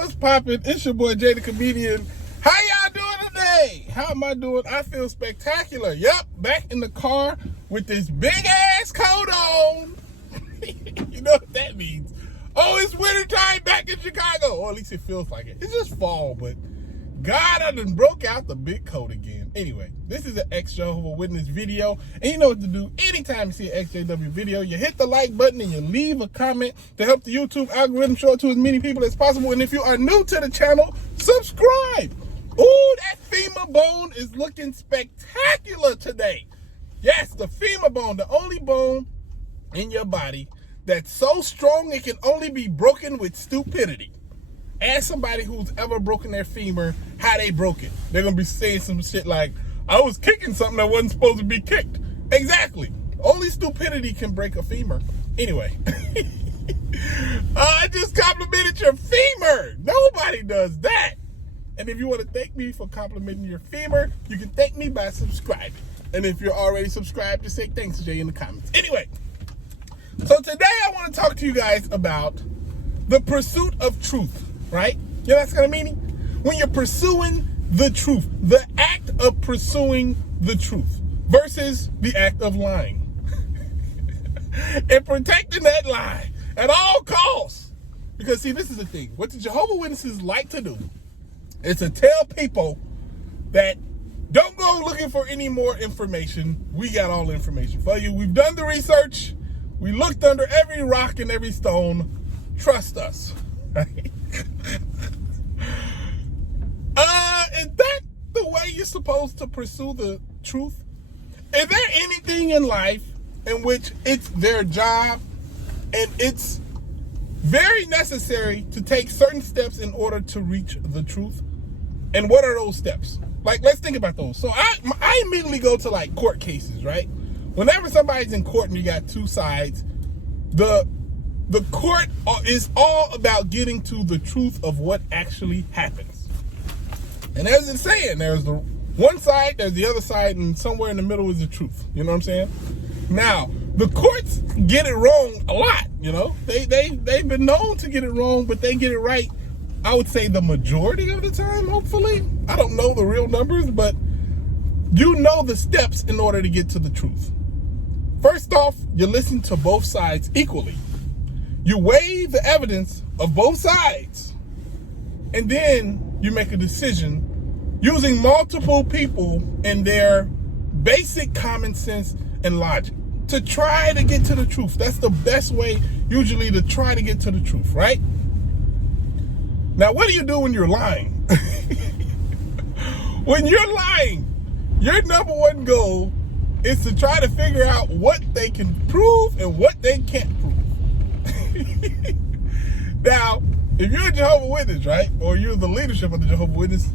What's poppin'? It's your boy Jay the Comedian. How y'all doing today? How am I doing? I feel spectacular. Yup, back in the car with this big ass coat on. You know what that means. Oh, it's wintertime back in Chicago. Or at least it feels like it. It's just fall, but God, I done broke out the big coat again. Anyway, this is an ExJw Witness video. And you know what to do. Anytime you see an ExJw video, you hit the like button and you leave a comment to help the YouTube algorithm show it to as many people as possible. And if you are new to the channel, subscribe. Ooh, that femur bone is looking spectacular today. Yes, the femur bone, the only bone in your body that's so strong it can only be broken with stupidity. Ask somebody who's ever broken their femur how they broke it. They're going to be saying some shit like, I was kicking something that wasn't supposed to be kicked. Exactly. Only stupidity can break a femur. Anyway, I just complimented your femur. Nobody does that. And if you want to thank me for complimenting your femur, you can thank me by subscribing. And if you're already subscribed, just say thanks, Jay, in the comments. Anyway, so today I want to talk to you guys about the pursuit of truth. Right? You know that's kind of meaning? When you're pursuing the truth, the act of pursuing the truth versus the act of lying. And protecting that lie at all costs. Because see, this is the thing. What the Jehovah Witnesses like to do is to tell people that don't go looking for any more information. We got all the information for you. We've done the research. We looked under every rock and every stone. Trust us. Right? Is that the way you're supposed to pursue the truth? Is there anything in life in which it's their job and it's very necessary to take certain steps in order to reach the truth? And what are those steps? Like, let's think about those. So I immediately go to like court cases, right? Whenever somebody's in court and you got two sides, the court is all about getting to the truth of what actually happens. And as it's saying, there's the one side, there's the other side, and somewhere in the middle is the truth. You know what I'm saying? Now, the courts get it wrong a lot, you know? They've been known to get it wrong, but they get it right, I would say the majority of the time, hopefully. I don't know the real numbers, but you know the steps in order to get to the truth. First off, you listen to both sides equally. You weigh the evidence of both sides, and then you make a decision using multiple people and their basic common sense and logic to try to get to the truth. That's the best way usually to try to get to the truth, right? Now, what do you do when you're lying? When you're lying, your number one goal is to try to figure out what they can prove and what they can't prove. Now, if you're a Jehovah Witness, right, or you're the leadership of the Jehovah Witness,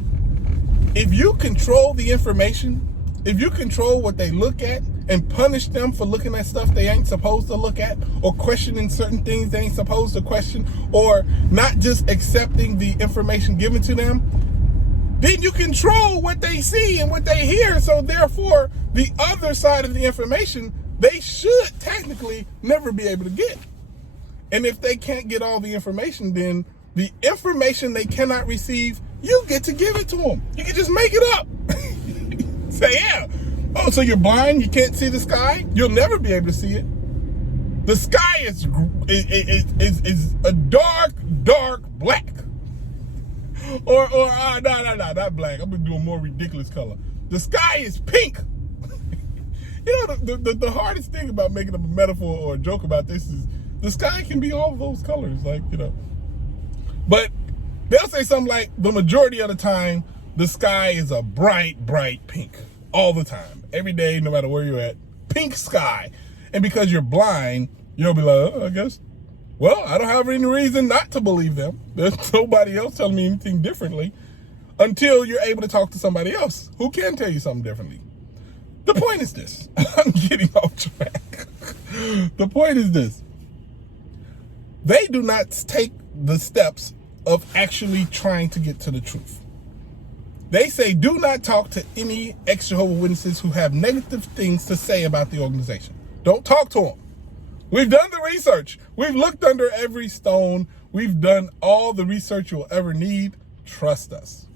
if you control the information, if you control what they look at and punish them for looking at stuff they ain't supposed to look at, or questioning certain things they ain't supposed to question, or not just accepting the information given to them, then you control what they see and what they hear. So therefore, the other side of the information, they should technically never be able to get. And if they can't get all the information, then the information they cannot receive, you get to give it to them. You can just make it up. Say, yeah. Oh, so you're blind? You can't see the sky? You'll never be able to see it. The sky is a dark, dark black. Or no, not black. I'm going to do a more ridiculous color. The sky is pink. You know, the hardest thing about making up a metaphor or a joke about this is the sky can be all of those colors, like, you know. But they'll say something like, the majority of the time, the sky is a bright, bright pink. All the time. Every day, no matter where you're at. Pink sky. And because you're blind, you'll be like, oh, I guess, well, I don't have any reason not to believe them. There's nobody else telling me anything differently until you're able to talk to somebody else who can tell you something differently. The point is this. I'm getting off track. The point is this. They do not take the steps of actually trying to get to the truth. They say, do not talk to any ex-Jehovah Witnesses who have negative things to say about the organization. Don't talk to them. We've done the research. We've looked under every stone. We've done all the research you'll ever need. Trust us.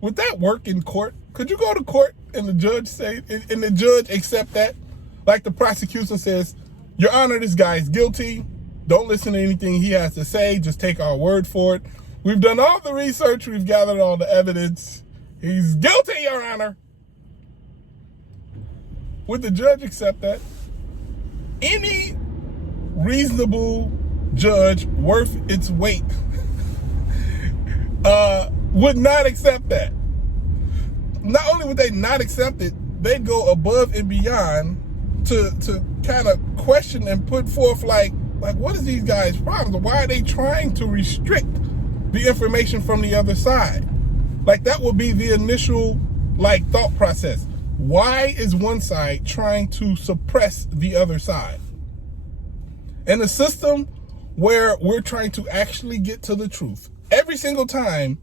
Would that work in court? Could you go to court and the judge accept that? Like the prosecution says, Your Honor, this guy is guilty. Don't listen to anything he has to say. Just take our word for it. We've done all the research. We've gathered all the evidence. He's guilty, Your Honor. Would the judge accept that? Any reasonable judge worth its weight would not accept that. Not only would they not accept it, they'd go above and beyond to kind of question and put forth like what is these guys' problems? Why are they trying to restrict the information from the other side? Like that would be the initial thought process. Why is one side trying to suppress the other side? In a system where we're trying to actually get to the truth, every single time,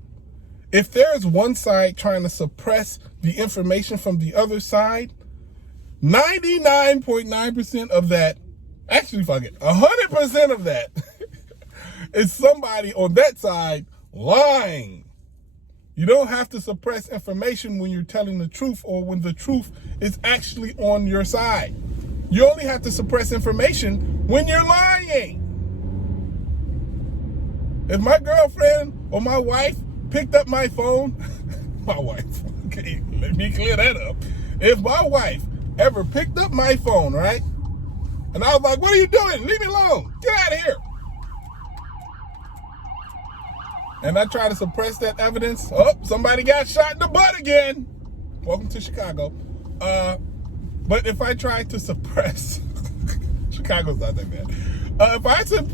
if there's one side trying to suppress the information from the other side, 99.9% of that, actually fuck it, 100% of that is somebody on that side lying. You don't have to suppress information when you're telling the truth or when the truth is actually on your side. You only have to suppress information when you're lying. If my girlfriend or my wife picked up my phone, okay, let me clear that up. If my wife ever picked up my phone, right? And I was like, what are you doing? Leave me alone. Get out of here. And I try to suppress that evidence. Oh, somebody got shot in the butt again. Welcome to Chicago. But if I try to suppress, Chicago's not that bad.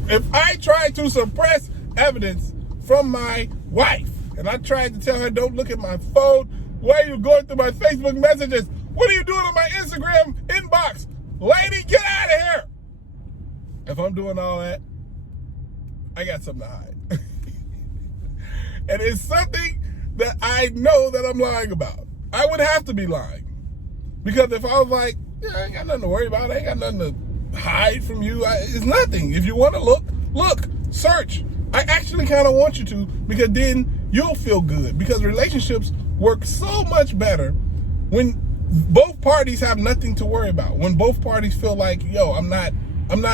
If I try to suppress evidence from my wife, and I tried to tell her, don't look at my phone, why are you going through my Facebook messages? What are you doing on my Instagram inbox? Lady, get out of here. If I'm doing all that, I got something to hide. And it's something that I know that I'm lying about. I would have to be lying. Because if I was like, yeah, I ain't got nothing to worry about, I ain't got nothing to hide from you, it's nothing. If you want to look, search. I actually kind of want you to, because then you'll feel good. Because relationships work so much better when both parties have nothing to worry about. When both parties feel like, yo, I'm not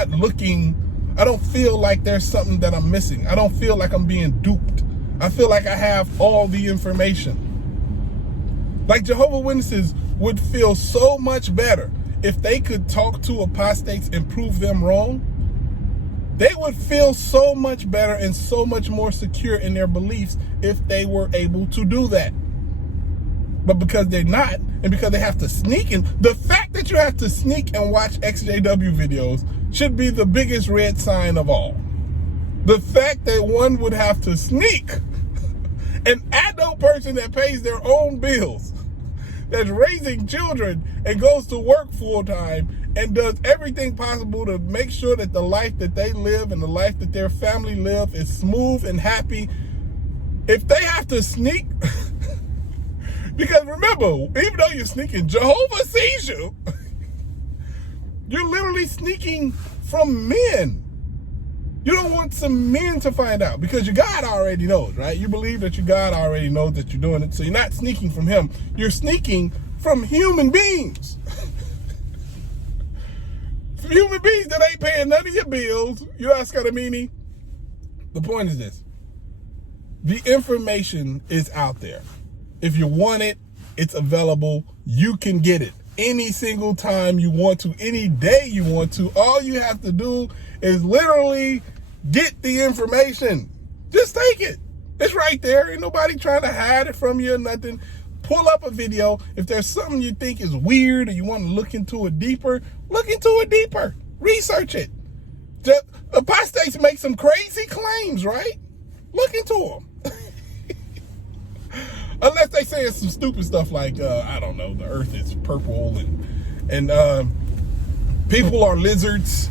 looking, I don't feel like there's something that I'm missing. I don't feel like I'm being duped. I feel like I have all the information. Like Jehovah's Witnesses would feel so much better if they could talk to apostates and prove them wrong. They would feel so much better and so much more secure in their beliefs if they were able to do that. But because they're not, and because they have to sneak in, the fact that you have to sneak and watch ExJw videos should be the biggest red sign of all. The fact that one would have to sneak, an adult person that pays their own bills, that's raising children and goes to work full time and does everything possible to make sure that the life that they live and the life that their family live is smooth and happy. If they have to sneak, because remember, even though you're sneaking, Jehovah sees you. You're literally sneaking from men. You don't want some men to find out because your God already knows, right? You believe that your God already knows that you're doing it. So you're not sneaking from him. You're sneaking from human beings. From human beings that ain't paying none of your bills. You know, Scottamini. The point is this. The information is out there. If you want it, it's available. You can get it any single time you want to, any day you want to. All you have to do is literally get the information. Just take it. It's right there. Ain't nobody trying to hide it from you or nothing. Pull up a video. If there's something you think is weird or you want to look into it deeper, look into it deeper. Research it. Just, apostates make some crazy claims, right? Look into them. Unless they say some stupid stuff like, I don't know, the earth is purple and people are lizards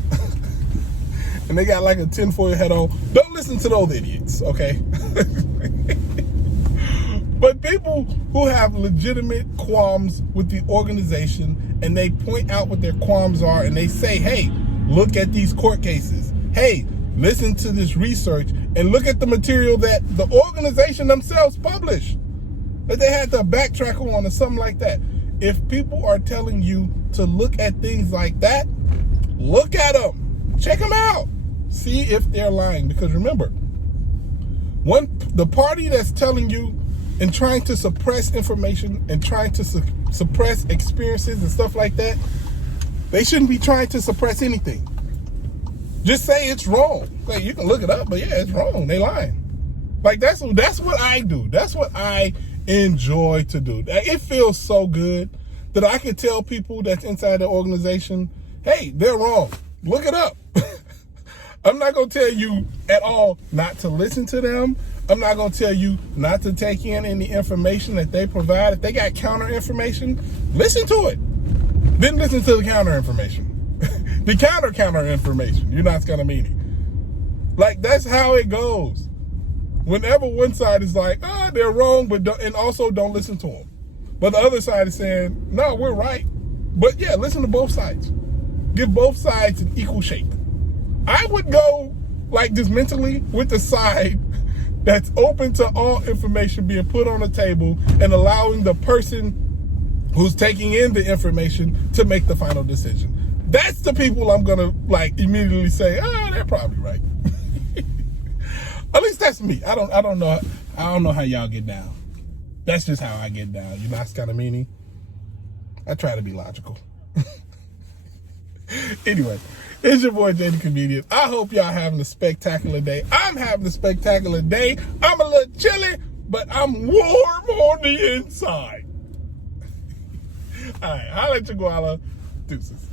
and they got like a tinfoil head on. Don't listen to those idiots, okay? But people who have legitimate qualms with the organization and they point out what their qualms are and they say, hey, look at these court cases. Hey, listen to this research and look at the material that the organization themselves published, that they had to backtrack on or something like that. If people are telling you to look at things like that, look at them, check them out, see if they're lying. Because remember, the party that's telling you and trying to suppress information and trying to suppress experiences and stuff like that, they shouldn't be trying to suppress anything. Just say it's wrong. Like, you can look it up, but yeah, it's wrong. They lying. Like, that's what I do. That's what I enjoy to do. It feels so good that I can tell people that's inside the organization, hey, they're wrong. Look it up. I'm not going to tell you at all not to listen to them. I'm not going to tell you not to take in any information that they provide. If they got counter information, listen to it. Then listen to the counter information. The counter information. You're not going to mean it. Like, that's how it goes. Whenever one side is like, they're wrong, but don't listen to them. But the other side is saying, no, we're right. But yeah, listen to both sides. Give both sides an equal shake. I would go like this mentally with the side that's open to all information being put on the table and allowing the person who's taking in the information to make the final decision. That's the people I'm gonna like immediately say, they're probably right. At least that's me. I don't know how y'all get down. That's just how I get down. You know, that's kind of meaning. I try to be logical. Anyway, it's your boy Jay the Comedian. I hope y'all having a spectacular day. I'm having a spectacular day. I'm a little chilly, but I'm warm on the inside. All right, I'll let you go, Deuces.